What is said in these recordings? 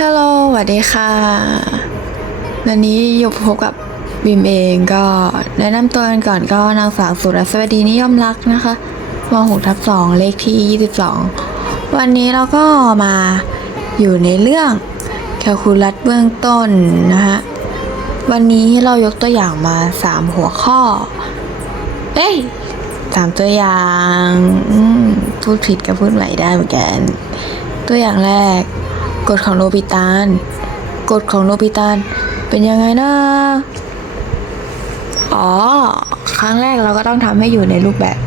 ฮัลโหลสวัสดีค่ะ วันนี้อยู่พบกับบิมเองก็แนะนำตัวกันก่อนก็นางสาวสุรสวัสดีนิยมรักษ์นะคะม6ทับ2เลขที่ 22 วันนี้เราก็มาอยู่ในเรื่องแคลคูลัสเบื้องต้นนะฮะวันนี้เรายกตัวอย่างมา 3 หัวข้อ เอ้ยสามตัวอย่างพูดผิดก็พูดใหม่ได้เหมือนกัน ตัวอย่างแรก กฎของโนบิตานกฎของโนบิตานเป็นยังไงนะ อ๋อ ครั้งแรกเราก็ต้องทำให้อยู่ในรูปแบบ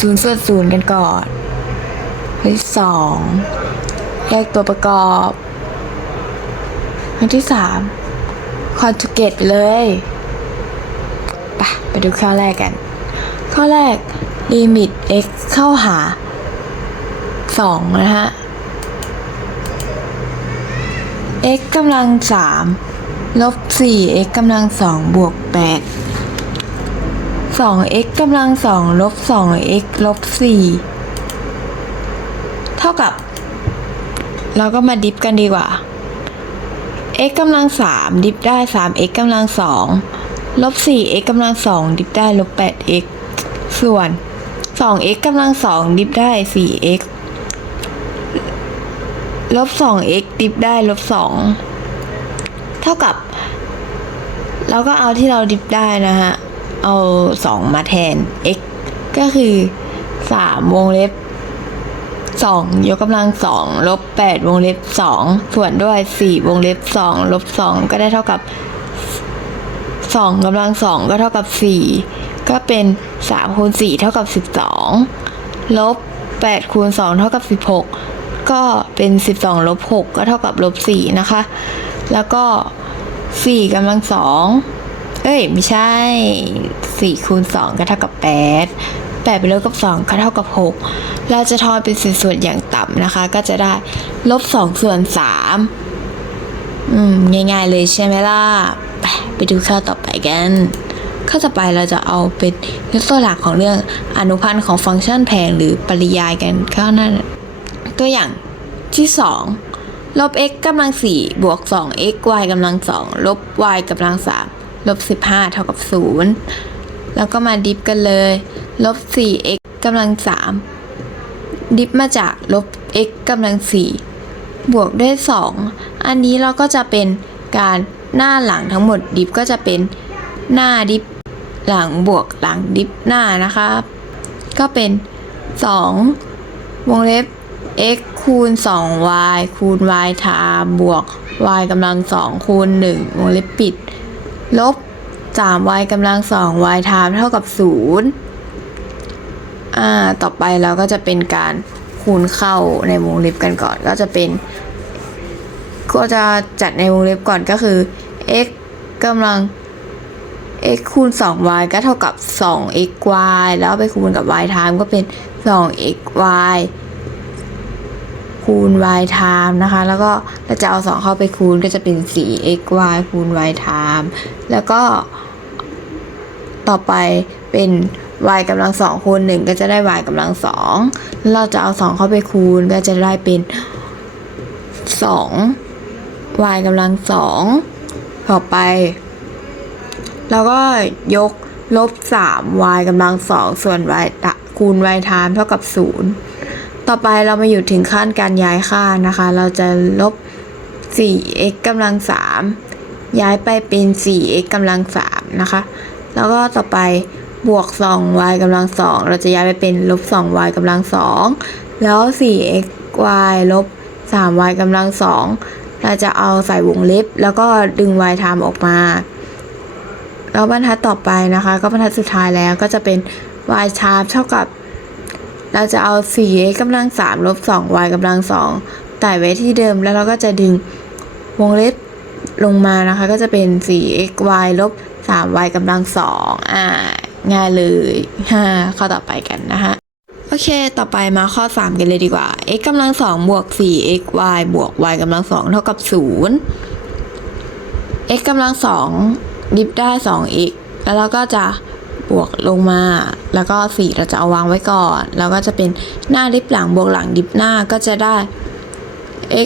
ศูนย์ส่วนศูนย์กันก่อนอันที่สองแยกตัวประกอบอันที่สามคอนจูเกตไปเลยไปไปดูข้อแรกกัน ข้อแรกลิมิต x เข้าหา 2 นะฮะ x กำลัง3ลบ4 x กำลัง2บวก8 2x กำลัง2ลบ 2x ลบ4เท่ากับ เราก็มาดิฟกันดีกว่า x กำลัง3ดิฟได้ 3x กำลัง2ลบ 4x กำลัง2ดิฟได้ลบ 8x ส่วน 2x กำลัง2ดิฟได้ 4x ลบ 2x ดิฟได้ลบ2เท่ากับ เราก็เอาที่เราดิฟได้นะฮะ เอา 2 มาแทน x ก็คือ 3 วงเล็บ 2 ยกกำลัง 2 ลบ 8 วงเล็บ 2 ส่วนด้วย 4 วงเล็บ 2 ลบ 2 ก็ได้เท่ากับ 2กำลัง 2 ก็เท่ากับ 4 ก็เป็น 3 คูณ 4 เท่ากับ 12 ลบ8คูณ2เท่ากับ 16 ก็เป็น 12ลบ6ก็เท่ากับลบ4นะคะ แล้วก็ 4กำลัง2เอ้ย ไม่ใช่ 4 คูณ 2 ก็เท่ากับ 8 8ไปลบกับ 2 ก็เท่ากับ 6 เราจะทอนเป็นส่วนอย่างต่ำนะคะ ก็จะได้ลบ2ส่วน3อืมง่ายๆเลยใช่ไหมล่ะ ไปไปดูข้อต่อไปกัน ข้อต่อไปเราจะเอาเป็นยกตัวหลักของเรื่องอนุพันธ์ของฟังก์ชันแผงหรือปริยายกันข้อนั้นตัวอย่าง ที่ 2 ลบ x กำลัง4บวก 2x y กำลัง2ลบ y กำลัง3ลบ 15 เท่ากับ 0 แล้วก็มาดิฟกันเลย ลบ 4x กำลัง 3 ดิฟมาจากลบ x กำลัง 4 บวกด้วย 2 อันนี้เราก็จะเป็นการหน้าหลังทั้งหมดดิฟก็จะเป็นหน้าดิฟหลังบวกหลังดิฟหน้านะครับก็เป็น 2 วงเล็บ x คูณ 2y คูณ y ทาบวก y กำลัง2คูณ1วงเล็บปิด ลบ 3y กำลัง 2y ทาเท่ากับ 0 อ่า ต่อไปเราก็จะเป็นการคูณเข้าในวงเล็บกันก่อน ก็จะเป็น ก็จะจัดในวงเล็บก่อนก็คือ x กำลัง x คูณ 2y ก็เท่ากับ 2xy แล้วไปคูณกับ y ไทม์ก็เป็น 2xy คูณ y ไทม์นะคะ แล้วก็เราจะเอา 2 เข้าไปคูณก็จะเป็น 4xy คูณ y ไทม์แล้วก็ต่อไปเป็น y กำลัง2คูณ1ก็จะได้ y กำลัง2เราจะเอา2เข้าไปคูณก็จะได้เป็น2 y กำลัง2ต่อไป แล้วก็ยกลบ3 y กำลัง2ส่วน y คูณ y ไทม์เท่ากับ0 ต่อไปเรามาอยู่ถึงขั้นการย้ายค่านะคะ เราจะลบ 4x กำลัง 3 ย้ายไปเป็น 4x กำลัง 3 นะคะ แล้วก็ต่อไปบวก 2y กำลัง 2 เราจะย้ายไปเป็นลบ 2y กำลัง 2 แล้ว 4xy ลบ 3y กำลัง 2 เราจะเอาใส่วงเล็บ แล้วก็ดึง y ไทม์ออกมา แล้วบรรทัดต่อไปนะคะ ก็บรรทัดสุดท้ายแล้วก็จะเป็น y ชาร์ปเท่ากับ เราจะเอา 4x กำลัง3ลบ 2y กำลัง2แต่ไว้ที่เดิมแล้วเราก็จะดึงวงเล็บลงมานะคะ ก็จะเป็น 4xy ลบ 3y กำลัง2อ่าง่ายเลยฮ่าข้อต่อไปกันนะคะ โอเค ต่อไปมาข้อ 3 กันเลยดีกว่า x กำลัง2บวก 4xy บวก y กำลัง2เท่ากับ 0 x กำลัง2ดิฟได้ 2x แล้วเราก็จะบวกลงมา แล้วก็4เราจะเอาวางไว้ก่อน แล้วก็จะเป็นหน้าดิฟหลังบวกหลังดิฟหน้าก็จะได้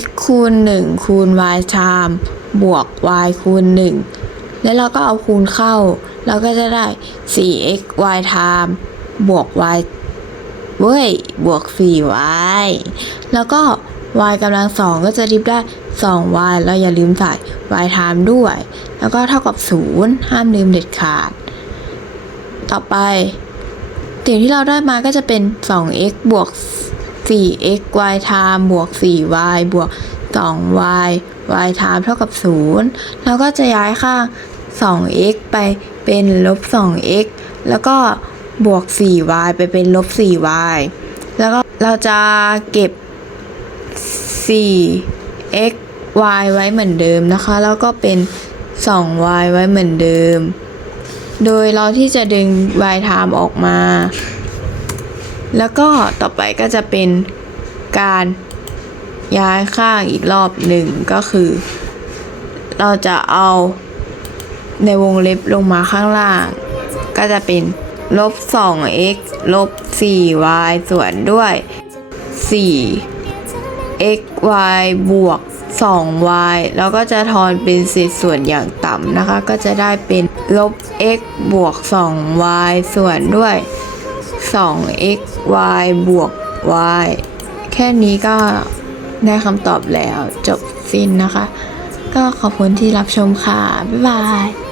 x คูณ 1 คูณ y ไทม์บวก y คูณ 1 แล้วเราก็เอาคูณเข้า เราก็จะได้ 4x y ไทม์บวก y เว้ย บวก 4y แล้วก็ y กำลังสองก็จะดิบได้ 2y แล้วอย่าลืมใส่ y ไทม์ด้วย แล้วก็เท่ากับ 0 ห้ามลืมเด็ดขาด ต่อไป สิ่งที่เราได้มาก็จะเป็น 2x บวก 4x y ไทม์บวก 4y บวก 2y y ไทม์เท่ากับ 0 แล้วก็จะย้ายข้า 2x ไปเป็นลบ 2x แล้วก็บวก 4y ไปเป็นลบ 4y แล้วก็เราจะเก็บ 4x y ไว้เหมือนเดิมนะคะ แล้วก็เป็น 2y ไว้เหมือนเดิม โดยเราที่จะดึง y time ออกมา แล้วก็ต่อไปก็จะเป็นการย้ายข้างอีกรอบหนึ่งก็คือ เราจะเอาในวงเล็บลงมาข้างล่าง ก็จะเป็นลบ 2x ลบ 4y ส่วนด้วย 4 x y บวก 2y แล้วก็จะทอนเป็นเศษส่วนอย่างต่ำนะคะ ก็จะได้เป็นลบ x บวก 2y ส่วนด้วย 2x y บวก y แค่นี้ก็ได้คำตอบแล้วจบสิ้นนะคะ ก็ขอบคุณที่รับชมค่ะ บ๊ายบาย